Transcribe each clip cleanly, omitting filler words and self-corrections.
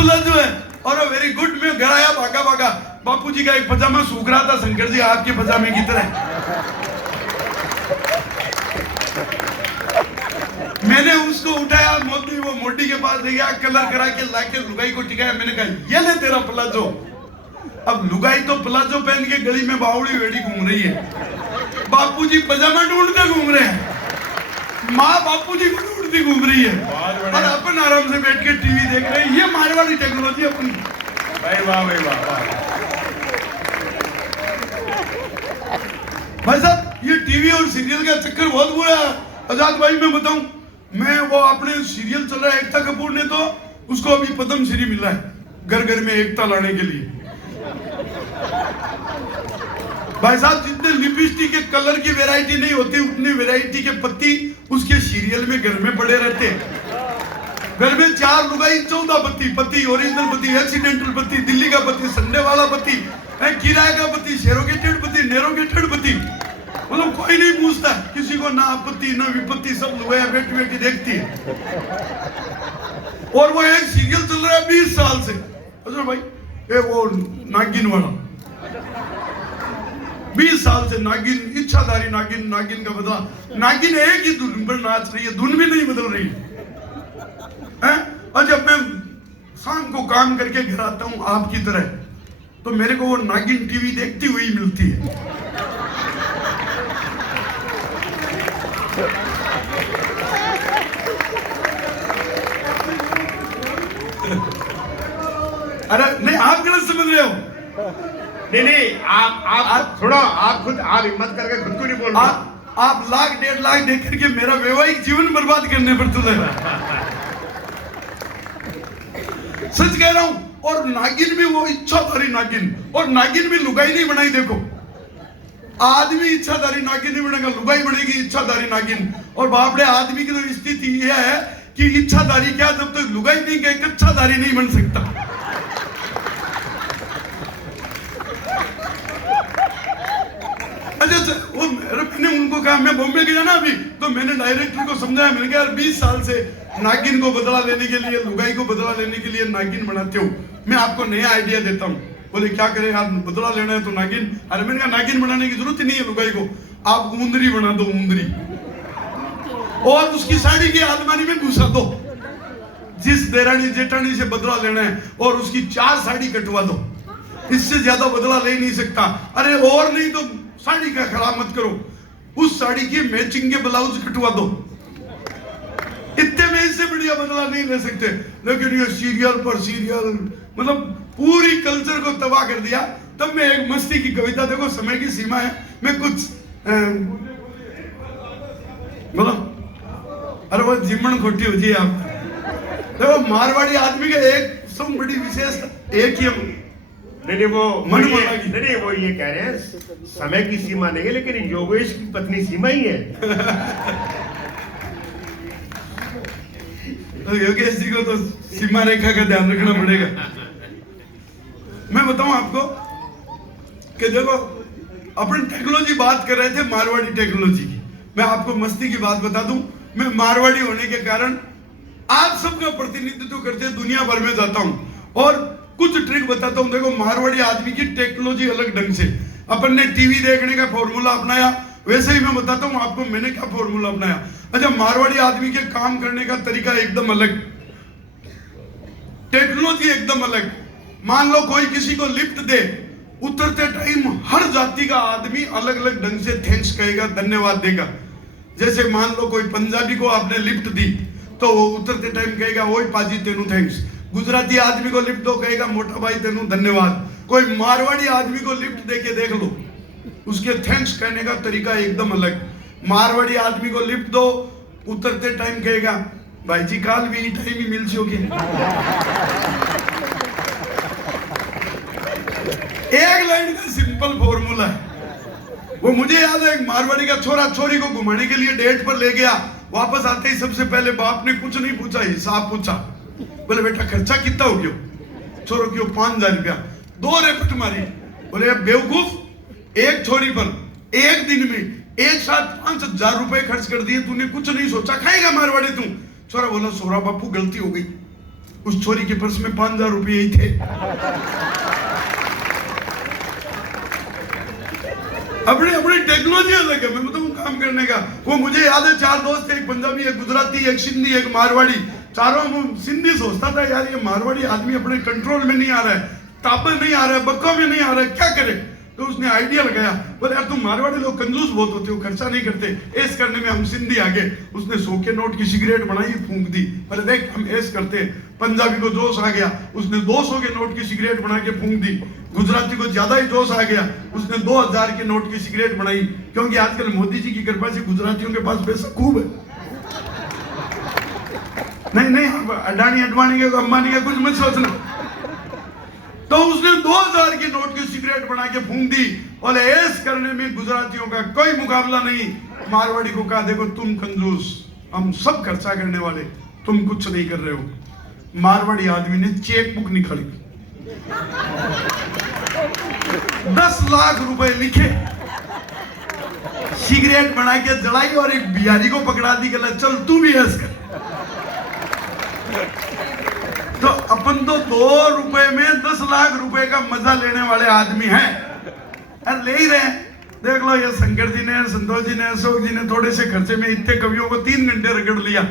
Palazzo है और very good. मैं घर आया भागा भागा, बापूजी का एक पजामा सूख रहा था, शंकर जी आपके पजामे की तरह। मैंने उसको उठाया, वो मोटी के पास ले गया, कलर करा के लाके लुगाई को टिकाया। मैंने कहा ये ले तेरा प्लाजो। अब लुगाई तो प्लाजो पहन के गली में बावड़ी वेड़ी घूम रही है, बापूजी पजामा ढूंढते घूम रहे हैं, माँ बापूजी को ढूंढती घूम रही है, और अपन आराम से बैठ के टीवी देख रहे हैं। ये मारवाड़ी टेक्नोलॉजी अपनी। भाई वाह भाई वाह वाह। भाई साहब ये टीवी और सीरियल का चक्कर बहुत बुरा है। आजाद भाई मैं बताऊं, मैं वो अपने सीरियल चल रहा है एकता कपूर ने, तो उसको अभी पद्म श्री मिला है घर घर में एकता लाने के लिए। भाई साहब जितने लिपस्टिक के कलर की वैरायटी नहीं होती, उतनी वैरायटी के पत्ती उसके सीरियल में घर में पड़े रहते। घर में 4 लुगाई 14 पत्ती, ओरिजिनल पत्ती, एक्सीडेंटल पत्ती, दिल्ली का पत्ती, संडे वाला पत्ती, किराए का पत्ती, सेरोगेटेड पत्ती, नेरोगेटेड पत्ती। मतलब कोई नहीं पूछता, किसी को ना आपत्ति ना विपत्ति, सब लुगाया बैठी बैठी देखती है। और वो एक सीरियल चल रहा है 20 साल से। अच्छा भाई ये वो नागिन वाला 20 साल से नागिन, इच्छाधारी नागिन, नागिन का बदला। नागिन एक ही धुन पर नाच रही है, धुन भी नहीं बदल रही है। और जब मैं शाम को काम करके घर आता हूं आपकी तरह, तो मेरे को वो नागिन टीवी देखती हुई मिलती है। अरे नहीं आप गलत समझ रहे हो। नहीं आप थोड़ा आप खुद आप हिम्मत करके खुद को नहीं बोल रहे। आप लाख 1.5 लाख देख करके मेरा वैवाहिक जीवन बर्बाद करने पर तुले। सच कह रहा हूं। और नागिन भी वो इच्छाधारी नागिन, और नागिन भी लुगाई नहीं बनाई। देखो आदमी इच्छाधारी नागिन नहीं बनेगा, लुगाई बनेगी इच्छाधारी नागिन। और बापड़े आदमी की तो स्थिति यह है कि इच्छाधारी क्या, जब तक लुगाई नहीं गए कच्छाधारी नहीं बन सकता। अच्छा वो मैंने उनको कहा, मैं बॉम्बे गया ना अभी, तो मैंने डायरेक्टर को समझाया। मैंने कहा यार 20 साल से नागिन को बदला लेने के लिए, लुगाई को बदला लेने के लिए नागिन बनाते हो, मैं आपको नया आइडिया देता हूँ। बोले क्या करें यार, बदला लेना है तो नागिन। अरे मैंने कहा नागिन बनाने की जरूरत ही नहीं है लुगाई को, आप ऊंदरी बना दो, ऊंदरी, और उसकी साड़ी की अलमारी में घुसा दो। जिस देरानी जेठानी से बदला लेना है और उसकी 4 साड़ी कटवा दो, इससे ज्यादा बदला ले नहीं सकता। अरे और नहीं तो साड़ी का खराब मत करो, उस साड़ी की मैचिंग के ब्लाउज कटवा दो। इतने में इससे बढ़िया बदला नहीं ले सकते। लेकिन ये सीरियल पर सीरियल, मतलब पूरी कल्चर को तबाह कर दिया। तब मैं एक मस्ती की कविता, देखो समय की सीमा है, मैं कुछ बोलो। अरे वो जिम्मन खोटी हो जी आप। देखो मारवाड़ी आदमी का एक सब बड़ी विशेष एक ही नहीं वो मन नहीं वो ये कह रहे हैं समय की सीमा नहीं है, लेकिन योगेश की पत्नी सीमा ही है। तो योगेश जी को तो सीमा रेखा का ध्यान रखना पड़ेगा। मैं बताऊं आपको कि देखो अपन टेक्नोलॉजी बात कर रहे थे, मारवाड़ी टेक्नोलॉजी की। मैं आपको मस्ती की बात बता दूं, मैं मारवाड़ी होने के कारण आप सबका प्रतिनिधित्व करते दुनिया भर में जाता हूं और कुछ ट्रिक बताता हूं। देखो मारवाड़ी आदमी की टेक्नोलॉजी अलग ढंग से, अपन ने टीवी देखने का फॉर्मूला अपनाया, वैसे ही मैं बताता हूं आपको मैंने क्या फॉर्मूला अपनाया। अच्छा मारवाड़ी आदमी के काम करने का तरीका एकदम अलग, टेक्नोलॉजी एकदम अलग। मान लो कोई किसी को लिफ्ट दे, उतरते टाइम हर जाति का आदमी अलग अलग ढंग से थैंक्स कहेगा, धन्यवाद देगा। जैसे मान लो कोई पंजाबी को आपने लिफ्ट दी तो वो उतरते टाइम कहेगा ओए पाजी तेनू थैंक्स। गुजराती आदमी को लिफ्ट दो कहेगा मोटा भाई तेनू धन्यवाद। कोई मारवाड़ी आदमी को लिफ्ट दे के देख लो, उसके थैंक्स कहने का तरीका एकदम अलग। मारवाड़ी आदमी को लिफ्ट दो, उतरते टाइम कहेगा भाई जी काल भी टाइम ही मिल चुके। एक लाइन का सिंपल फॉर्मूला है। वो मुझे याद है एक मारवाड़ी का छोरा छोरी को घुमाने के लिए डेट पर ले गया, वापस आते ही सबसे पहले बाप ने कुछ नहीं पूछा, हिसाब पूछा। बोले बेटा खर्चा कितना हो गया? छोरो क्यों 5000 रुपया। 2 रेपट मारी। बोले बेवकूफ, एक छोरी पर एक दिन में एक साथ 5000 रुपए खर्च कर दिए, तूने कुछ नहीं सोचा, खाएगा मारवाड़ी तू? छोरा बोला सोरा बापू गलती हो गई। उस छोरी के पर्स में 5,000 रुपये ही थे। अपनी अपनी टेक्नोलॉजी अलग है। मैं बताऊं काम करने का, वो मुझे याद है 4 दोस्त थे, एक पंजाबी, एक गुजराती, एक सिंधी, एक मारवाड़ी। चारों सिंधी सोचता था यार ये मारवाड़ी आदमी अपने कंट्रोल में नहीं आ रहा है, ताबे नहीं आ रहा है, बक्का में नहीं आ रहा है, क्या करे। तो उसने आइडिया लगाया, बोले यार तुम मारवाड़ी लोग कंजूस बहुत होते हो, खर्चा नहीं करते, ऐस करने में हम सिंधी आगे। उसने 100 के नोट की सिगरेट बनाई, फूंक दी। बोले देख हम ऐस करते हैं। पंजाबी को जोश आ गया, उसने 200 के नोट की सिगरेट बना के फूंक दी। गुजराती को ज्यादा ही जोश आ गया, उसने 2000 के नोट की सिगरेट बनाई, क्योंकि आजकल मोदी जी की कृपा से गुजरातियों के पास पैसा खूब है। नहीं अडानी अडवाणी का अंबानी का कुछ मत सोचना। तो उसने 2000 की नोट की सिगरेट बना के फूंक दी। बोले ऐस करने में गुजरातियों का कोई मुकाबला नहीं। मारवाड़ी को कहा देखो तुम कंजूस, हम सब खर्चा करने वाले, तुम कुछ नहीं कर रहे हो। मारवाड़ी आदमी ने चेक बुक निकाली, 10 लाख रुपए लिखे, सिगरेट बना के जलाई और एक बिहारी को पकड़ा दी, कहला चल तू भी ऐस कर। तो अपन तो 2 रुपए में 10 लाख रुपए का मजा लेने वाले आदमी हैं, और ले ही रहे हैं। देख लो ये शंकर जी ने, संतोष जी ने, अशोक जी ने थोड़े से खर्चे में इतने कवियों को 3 घंटे रगड़ लिया।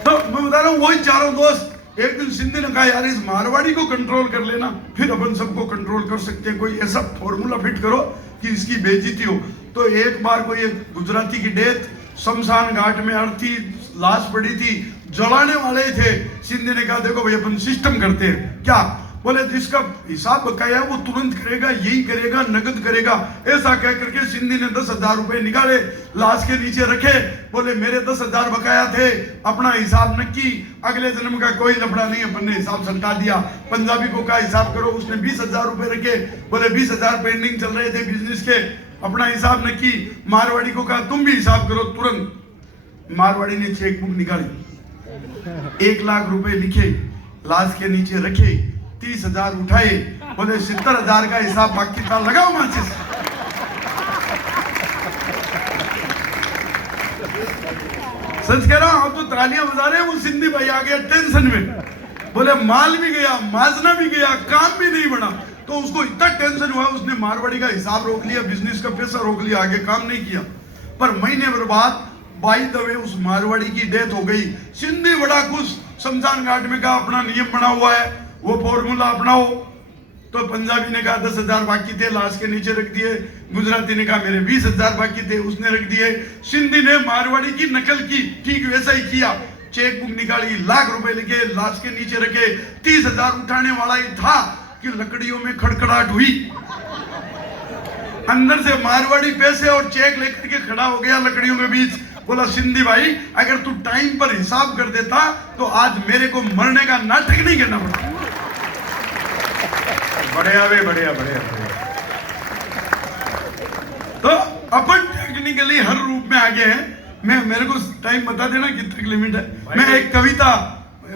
तो मैं बता रहा हूँ वही चारों दोस्त। एक दिन सिंधी ने कहा यार इस मारवाड़ी को कंट्रोल कर लेना, फिर अपन सबको कंट्रोल कर सकते हैं। कोई ऐसा फॉर्मूला फिट करो कि इसकी बेइज्जती हो। तो एक बार कोई एक गुजराती की डेथ, शमशान घाट में अर्थी लाश पड़ी थी, जलाने वाले थे। सिंधी ने कहा देखो भाई अपन सिस्टम करते हैं। क्या? बोले जिसका हिसाब बकाया वो तुरंत करेगा, यही करेगा, नगद करेगा। ऐसा कह करके सिंधी ने 10,000 रुपए निकाले, लाश के नीचे रखे। बोले मेरे 10,000 बकाया थे, अपना हिसाब नक्की, अगले जन्म का कोई लफड़ा नहीं, अपन ने हिसाब सल्टा दिया। पंजाबी को कहा हिसाब करो, उसने 20,000 रुपए रखे। बोले 20,000 पेंडिंग चल रहे थे बिजनेस के, अपना हिसाब नक्की। मारवाड़ी को कहा तुम भी हिसाब करो तुरंत। मारवाड़ी ने चेक बुक निकाली, 1 लाख रुपए लिखे, लाश के नीचे रखे, 30,000 उठाए। बोले 70,000 का हिसाब बाकी था, लगाओ माचिस। सच कह रहा हूं, हम तो तालियां बजा रहे हैं, वो सिंधी भाई आ गया टेंशन में। बोले माल भी गया, माजना भी गया, काम भी नहीं बना। तो उसको इतना टेंशन हुआ, उसने मारवाड़ी का हिसाब रोक लिया, बिजनेस का पैसा रोक लिया, आगे काम नहीं किया। पर महीने भर बाद बाई द वे उस मारवाड़ी की डेथ हो गई। सिंधी बड़ा खुश, शमशान घाट में कहा अपना नियम बना हुआ है, वो फॉर्मूला अपनाओ। तो पंजाबी ने कहा 10,000 बाकी थे, लाश के नीचे रख दिए। गुजराती ने कहा मेरे 20,000 बाकी थे, उसने रख दिए। सिंधी ने मारवाड़ी की नकल की, ठीक वैसा ही किया। चेक बुक निकाली, लाख रुपए लिखे, लाश के नीचे रखे। 30,000 उठाने वाला ही था कि लकड़ियों में खड़खड़ाहट हुई। अंदर से मारवाड़ी पैसे और चेक लेकर के खड़ा हो गया लकड़ियों के बीच। बोला सिंधी भाई अगर तू टाइम पर हिसाब कर देता तो आज मेरे को मरने का नाटक नहीं करना पड़ता। बढ़िया वे, बढ़िया बढ़िया। तो अपन टेक्निकली हर रूप में आगे हैं। मैं मेरे को टाइम बता देना कितने लिमिट है। मैं एक कविता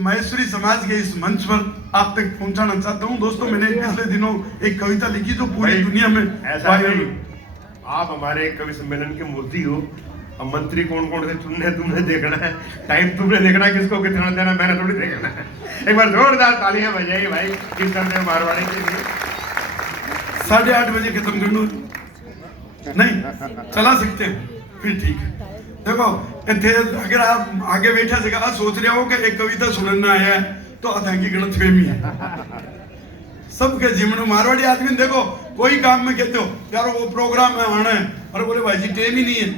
महेश्वरी समाज के इस मंच पर आप तक पहुंचाना चाहता हूं। दोस्तों मैंने पिछले दिनों एक कविता लिखी जो पूरी दुनिया में ऐसा नहीं, आप हमारे कवि सम्मेलन के मोदी हो। अब मंत्री कौन कौन से चुनने तुमने देखना है, टाइम तुमने देखना है, किसको कितना देना मैंने थोड़ी देखना है। एक बार जोरदार तालियां बजाइए भाई किस तरह से मारवाड़ी के लिए। 8:30 बजे खत्म कर लो, नहीं चला सकते हैं फिर ठीक है। देखो अगर आप आगे बैठा जगह सोच रहे हो कि एक कविता सुनना आया है तो अदा की गलत फहमी है। सबके जीवन में मारवाड़ी आदमी देखो कोई काम में कहते हो यार वो प्रोग्राम में आना है, और बोले भाई जी टाइम ही नहीं है,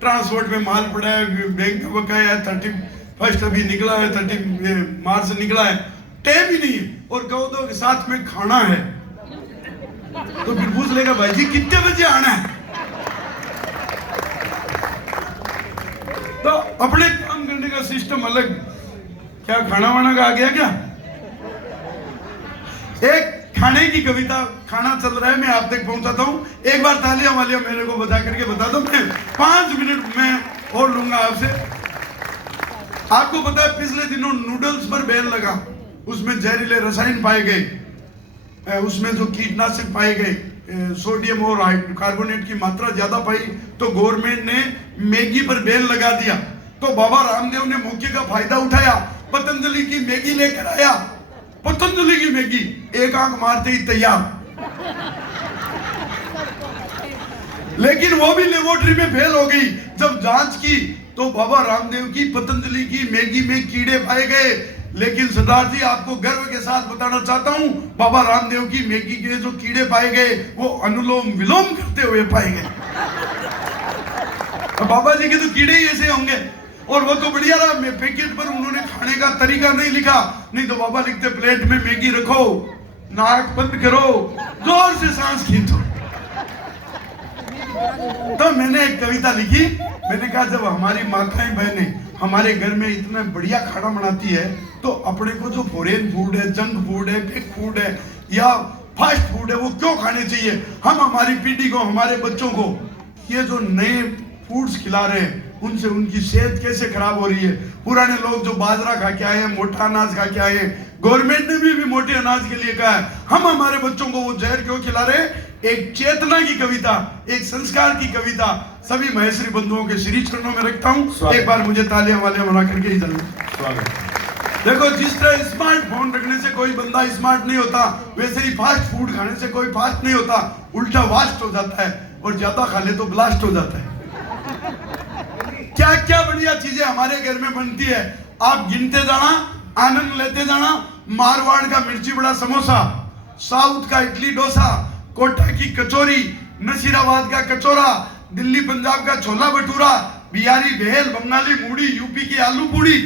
ट्रांसपोर्ट में माल पड़ा है, बैंक का बकाया है, 31 अभी निकला है, 30 मार्च से निकला है, टाइम ही नहीं है। और कहो तो साथ में खाना है तो फिर पूछ लेगा भाई जी कितने बजे आना है। तो अपने काम करने का सिस्टम अलग। क्या खाना वाना का आ गया क्या? एक खाने की कविता, खाना चल रहा है, मैं आप तक पहुंचाता हूं। एक बार तालियां वालियां मेरे को बता करके बता दो, मैं 5 मिनट में और लूंगा आपसे। आपको पता है पिछले दिनों नूडल्स पर बैन लगा, उसमें जहरीले रसायन पाए गए, उसमें जो कीटनाशक पाए गए, सोडियम और कार्बोनेट की मात्रा ज्यादा पाई, तो गवर्नमेंट ने मैगी पर बैन लगा दिया। तो बाबा रामदेव ने मौके का फायदा उठाया, पतंजलि की मैगी लेकर आया। पतंजलि की मैगी एक आंख मारते ही तैयार। लेकिन वो भी लेबोरेटरी में फेल हो गई। जब जांच की तो बाबा रामदेव की पतंजलि की मैगी में कीड़े पाए गए। लेकिन सरदार जी, आपको गर्व के साथ बताना चाहता हूं, बाबा रामदेव की मैगी के जो कीड़े पाए गए वो अनुलोम विलोम करते हुए पाए गए। बाबा जी के तो कीड़े ही ऐसे होंगे। और वो तो बढ़िया रहा, पैकेट पर उन्होंने खाने का तरीका नहीं लिखा, नहीं तो बाबा लिखते प्लेट में मैगी रखो, नाक बंद करो, जोर से सांस खींचो। तो मैंने एक कविता लिखी। मैंने कहा जब हमारी माताएं बहनें हमारे घर में इतना बढ़िया खाना बनाती है तो अपने को जो फॉरेन फूड है, जंक फूड है, फेक फूड है या फास्ट फूड है वो क्यों खाने चाहिए। हम हमारी पीढ़ी को, हमारे बच्चों को ये जो नए फूड्स खिला रहे हैं उनसे उनकी सेहत कैसे खराब हो रही है। पुराने लोग जो बाजरा खा के आए हैं, मोटा अनाज खा के आए हैं, गवर्नमेंट ने भी मोटे अनाज के लिए कहा है, हम हमारे बच्चों को वो जहर क्यों खिला रहे हैं। एक चेतना की कविता, एक संस्कार की कविता सभी महेश्वरी बंधुओं के श्री चरणों में रखता हूं। एक बार मुझे तालियां वालियां बना करके ही स्वागत। देखो, जिस तरह स्मार्टफोन रखने से कोई बंदा स्मार्ट नहीं होता, वैसे ही फास्ट फूड खाने से कोई फास्ट नहीं होता, उल्टा वास्ट हो जाता है, और ज्यादा खा ले तो ब्लास्ट हो जाता है। क्या क्या बढ़िया चीजें हमारे घर में बनती है, आप गिनते जाना, आनंद लेते जाना। मारवाड़ का मिर्ची बड़ा समोसा, साउथ का इडली डोसा, कोटा की कचौरी, नसीराबाद का कचौरा, दिल्ली पंजाब का छोला भटूरा, बिहारी भेल, बंगाली मूढ़ी, यूपी की आलू पूड़ी,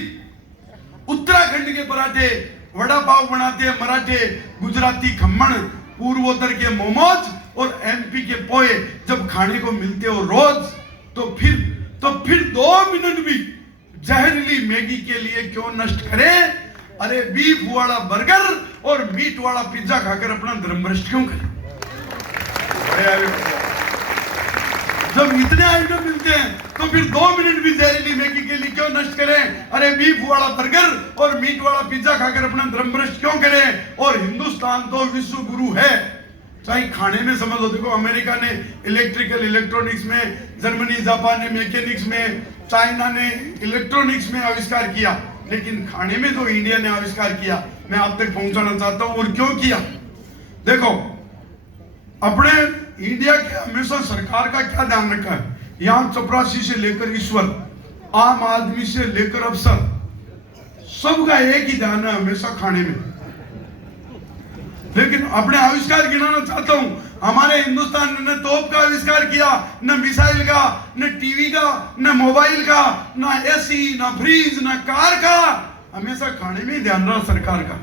उत्तराखंड के पराठे, वड़ा पाव बनाते हैं मराठे, गुजराती खम्मण, पूर्वोत्तर के मोमोज और एमपी के पोहे जब खाने को मिलते हो रोज, तो फिर 2 मिनट भी जहरीली मैगी के लिए क्यों नष्ट करें। अरे बीफ वाला बर्गर और मीट वाला पिज्जा खाकर अपना धर्म भ्रष्ट क्यों करें। जब इतने आइटम मिलते हैं तो फिर 2 मिनट भी जहरीली मैगी के लिए क्यों नष्ट करें। अरे बीफ वाला बर्गर और मीट वाला पिज्जा खाकर अपना धर्म भ्रष्ट क्यों करें। और हिंदुस्तान तो विश्व गुरु है, चाहे खाने में समझ लो। देखो, अमेरिका ने इलेक्ट्रिकल इलेक्ट्रॉनिक्स में, जर्मनी जापान ने मैकेनिक्स में, चाइना ने इलेक्ट्रॉनिक्स में आविष्कार किया, लेकिन खाने में जो इंडिया ने आविष्कार किया मैं आप तक पहुंचाना चाहता हूं। और क्यों किया, देखो, अपने इंडिया के हमेशा सरकार का क्या ध्यान रखा है, यहां चपरासी से लेकर ईश्वर, आम आदमी से लेकर अफसर, सबका एक ही ध्यान है हमेशा खाने में। लेकिन अपने आविष्कार गिनाना चाहता हूं। हमारे हिंदुस्तान ने न तोप का आविष्कार किया, न मिसाइल का, न टीवी का, न मोबाइल का, न एसी, न फ्रिज, न कार का, हमेशा खाने में ही ध्यान रहा सरकार का।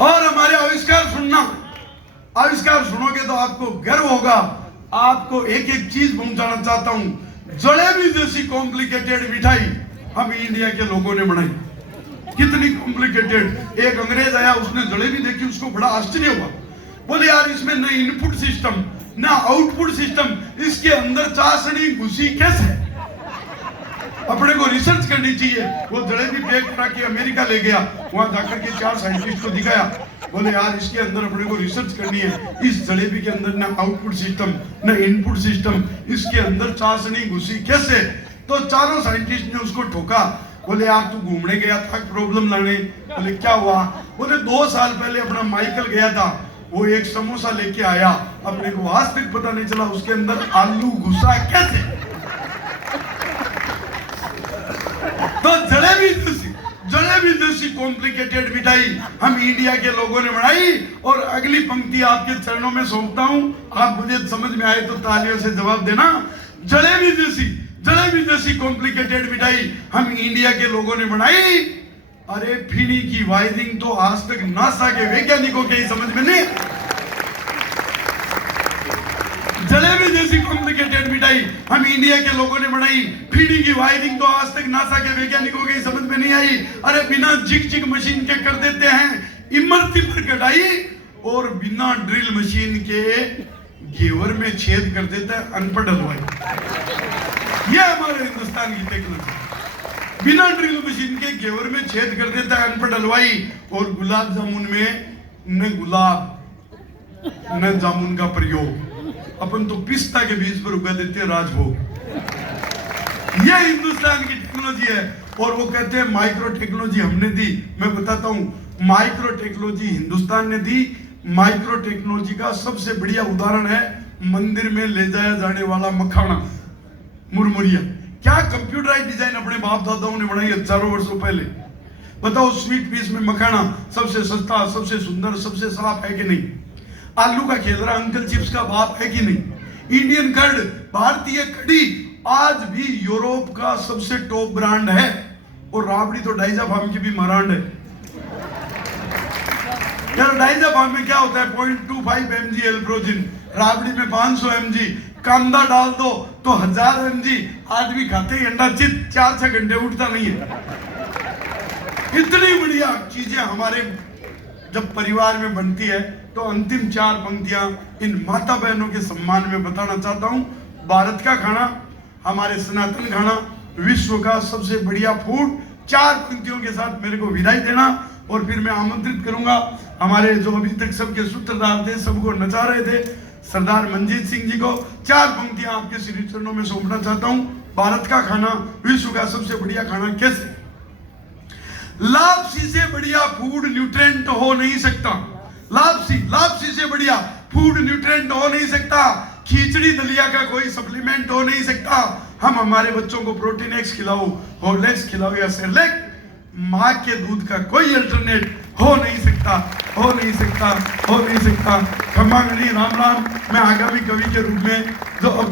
और हमारे आविष्कार सुनोगे तो आपको गर्व होगा। आपको एक एक चीज पहुंचाना चाहता हूं। जलेबी जैसी कॉम्प्लिकेटेड मिठाई हम इंडिया के लोगों ने बनाई। कितनी कॉम्प्लिकेटेड। एक अंग्रेज आया, उसने जलेबी देखी, उसको बड़ा आश्चर्य हुआ। बोले यार, इसमें न इनपुट सिस्टम न आउटपुट सिस्टम, इसके अंदर चाशनी घुसी कैसे। अपने को रिसर्च करनी चाहिए। वो जलेबी पैक करा के अमेरिका ले गया, वहां जाकर के 4 साइंटिस्ट को दिखाया। बोले यार, इसके अंदर अपने को रिसर्च करनी है। इस जलेबी के अंदर न आउटपुट सिस्टम न इनपुट सिस्टम, इसके अंदर चाशनी घुसी कैसे। तो चारों साइंटिस्ट ने उसको ठोका। बोले यार, तू घूमने गया था प्रॉब्लम लाने। बोले क्या हुआ। बोले 2 साल पहले अपना माइकल गया था, वो एक समोसा लेके आया, अपने को आज तक पता नहीं चला उसके अंदर आलू घुसा कैसे। तो जलेबी जैसी कॉम्प्लिकेटेड मिठाई हम इंडिया के लोगों ने बनाई। और अगली पंक्ति आपके चरणों में सौंपता हूं, आप मुझे समझ में आए तो तालियों से जवाब देना। जलेबी जैसी कॉम्प्लिकेटेड मिठाई हम इंडिया के लोगों ने बनाई। अरे फीनी की वायरिंग तो आज तक नासा के वैज्ञानिकों के ही समझ में नहीं। जलेबी जैसी कॉम्प्लिकेटेड मिठाई हम इंडिया के लोगों ने बनाई। फीनी की वायरिंग तो आज तक नासा के वैज्ञानिकों के ही समझ में नहीं आई। अरे बिना जिग मशीन के कर देते हैं इमरती पर कटाई, और बिना ड्रिल मशीन के घेवर में छेद कर देता है अनपढ़ हलवाई। ये हमारे हिंदुस्तान की टेक्नोलॉजी। बिना ड्रिल मशीन के घेवर में छेद कर देता है अनपढ़ हलवाई। और गुलाब जामुन में न गुलाब न जामुन का प्रयोग, अपन तो पिस्ता के बीज पर उगा देते हैं राजभोग। ये हिंदुस्तान की टेक्नोलॉजी है। और वो कहते हैं माइक्रो टेक्नोलॉजी हमने दी। मैं बताता हूं, माइक्रो टेक्नोलॉजी हिंदुस्तान ने दी। माइक्रो टेक्नोलॉजी का सबसे बढ़िया उदाहरण है मंदिर में ले जाया जाने वाला मखाना, मुरमुरिया। क्या कंप्यूटराइज डिजाइन अपने बाप दादाओं ने बनाई हजारों वर्षों पहले। बताओ, स्वीट पीस में मखाना सबसे सस्ता, सबसे सुंदर, सबसे साफ है कि नहीं? आलू का खेलरा अंकल चिप्स का बाप है कि नहीं? इंडियन कर्ड, भारतीय कड़ी आज भी यूरोप का सबसे टॉप ब्रांड है। और राबड़ी तो डाइजा फार्म की भी मरांड है यार। डाइजा फार्म में क्या होता है? 0.25 mg एल्ब्रोजिन, राबड़ी में 500 mg। कांदा डाल दो तो 1000 mg। आदमी खाते ही अंडा चित 4-6 घंटे उठता नहीं है। इतनी बढ़िया चीजें हमारे जब परिवार में बनती है। तो अंतिम 4 पंक्तियां इन माता बहनों के सम्मान में बताना चाहता हूं। भारत का खाना, हमारे सनातन खाना, विश्व का सबसे बढ़िया फूड। 4 पंक्तियों के साथ मेरे को विदाई देना और फिर मैं आमंत्रित करूंगा हमारे जो अभी तक सबके सूत्रधार थे, सबको नचा रहे थे, सरदार मंजीत सिंह जी को 4 पंक्तियां आपके श्री चरणों में सौंपना चाहता हूं। भारत का खाना, विश्व का सबसे बढ़िया खाना कैसे? लापसी से बढ़िया फूड न्यूट्रिएंट हो नहीं सकता। लापसी से बढ़िया फूड न्यूट्रिएंट हो नहीं सकता। खिचड़ी दलिया का कोई सप्लीमेंट हो नहीं सकता। हम हमारे बच्चों को प्रोटीन एक्स खिलाओ, हॉर्लिक्स खिलाओ या सेरेलैक, माँ के दूध का कोई अल्टरनेट हो नहीं सकता। खम्मा गणी राम राम। मैं आगामी कवि के रूप में जो अब